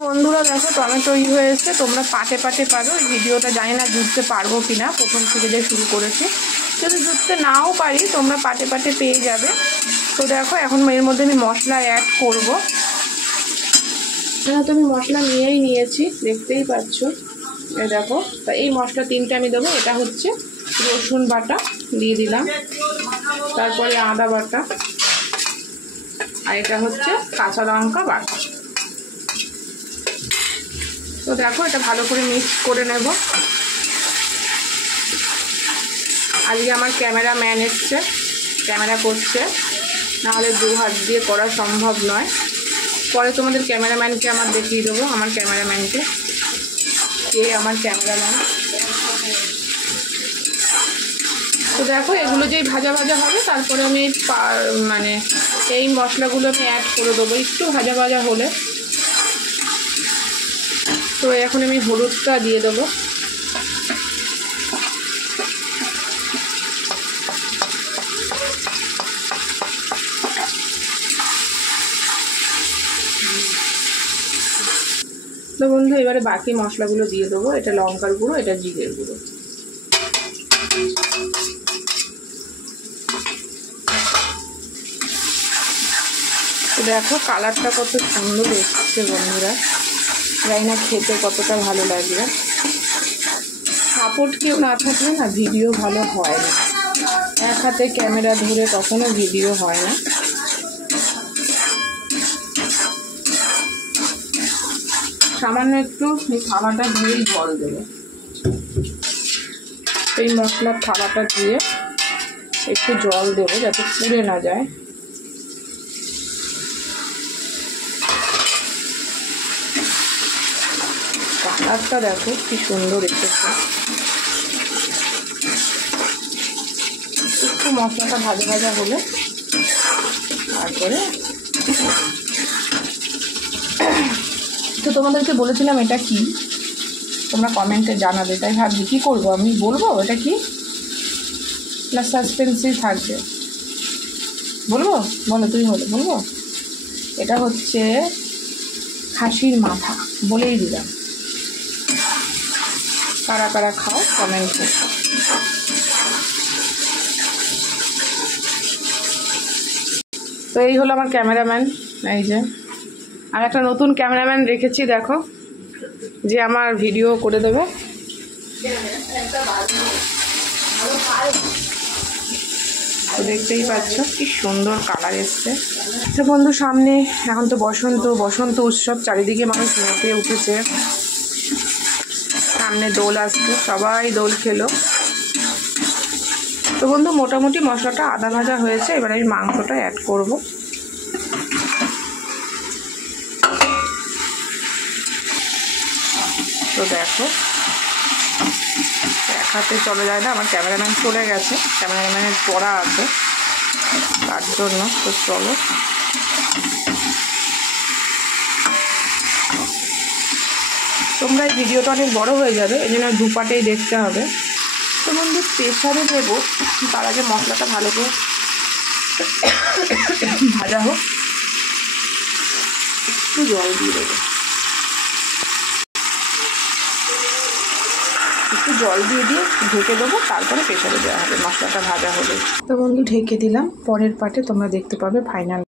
বন্ধুরা দেখো টমেটো হয়ে এসছে। তোমরা পাটে পাটে পারো। ভিডিওটা জানি না জুড়তে পারবো কিনা, প্রথম থেকে যে শুরু করেছি। যদি জুড়তে নাও পারি তোমরা পাটে পাটে পেয়ে যাবে। তো দেখো এখন এর মধ্যে আমি মশলা অ্যাড করবো। তো আমি মশলা নিয়েই নিয়েছি, দেখতেই পাচ্ছ। দেখো তা এই মশলা তিনটে আমি দেবো। এটা হচ্ছে রসুন বাটা দিয়ে দিলাম, তারপরে আদা বাটা, আর এটা হচ্ছে কাঁচা লঙ্কা বাটা। তো দেখো এটা ভালো করে মিক্স করে নেব। আজকে আমার ক্যামেরাম্যান এসছে, ক্যামেরা করছে, নাহলে দু হাত দিয়ে করা সম্ভব নয়। পরে তোমাদের ক্যামেরাম্যানকে আমার দেখিয়ে দেবো, আমার ক্যামেরাম্যানকে, কে আমার ক্যামেরাম্যান। তো দেখো এগুলো যেই ভাজা ভাজা হবে তারপরে আমি মানে এই মশলাগুলো আমি অ্যাড করে দেবো একটু ভাজা ভাজা হলে। তো এখন আমি হলুদটা দিয়ে দেবো। তো বন্ধু এবারে বাকি মশলাগুলো দিয়ে দেবো। এটা লঙ্কার গুঁড়ো, এটা জিরের গুঁড়ো। তো দেখো কালারটা কত সুন্দর এসছে বন্ধুরা, জানি না খেতে কতটা ভালো লাগবে। সাপোর্ট কেউ না থাকলে না ভিডিও ভালো হয় না। এক হাতে ক্যামেরা ধরে কখনো ভিডিও হয় না। সামান্য একটু এই থালাটা ধরেই জল দেবো। এই মশলার থালাটা দিয়ে একটু জল দেবো যাতে পুড়ে না যায়। কালারটা দেখো কি সুন্দর এসেছে। একটু মশলাটা ভাজা ভাজা হলে তারপরে তো তোমাদেরকে বলেছিলাম এটা কি, তোমরা কমেন্টে জানাবে। তাই ভাবছি কী করবো, আমি বলবো এটা কি না সাসপেন্সই থাকবে। বলবো? বলো, তুমি বলবো। এটা হচ্ছে খাসির মাথা, বলেই দিলাম। কারা কারা খাও কমেন্টে। তো এই হলো আমার ক্যামেরাম্যান। এই যে আর একটা নতুন ক্যামেরাম্যান রেখেছি, দেখো, যে আমার ভিডিও করে দেবে। তো দেখতেই পাচ্ছ কি সুন্দর কালার এসছে। তো বন্ধু সামনে এখন তো বসন্ত উৎসব, চারিদিকে মানুষ মেতে উঠেছে। সামনে দোল আসছে, সবাই দোল খেলো। তো বন্ধু মোটামুটি মশলাটা আদা ভাজা হয়েছে, এবার আমি মাংসটা অ্যাড করব। তো দেখো এক হাতে চলে যায় না, আমার ক্যামেরাম্যান চলে গেছে, ক্যামেরাম্যানের পড়া আছে তার জন্য। তো চলো তোমরা এই ভিডিওটা অনেক বড় হয়ে যাবে, এই জন্য দুপাটেই দেখতে হবে। তো বন্ধু প্রেশারে দেবো, তার আগে মশলাটা ভালো করে ভাজা হোক। একটু জল দিয়ে দেবো, একটু জল দিয়ে ঢেকে দেবো, তারপরে প্রেশারে দেওয়া হবে মশলাটা ভাজা হবে। তো বন্ধু ঢেকে দিলাম, পরের পার্টে তোমরা দেখতে পাবে ফাইনাল।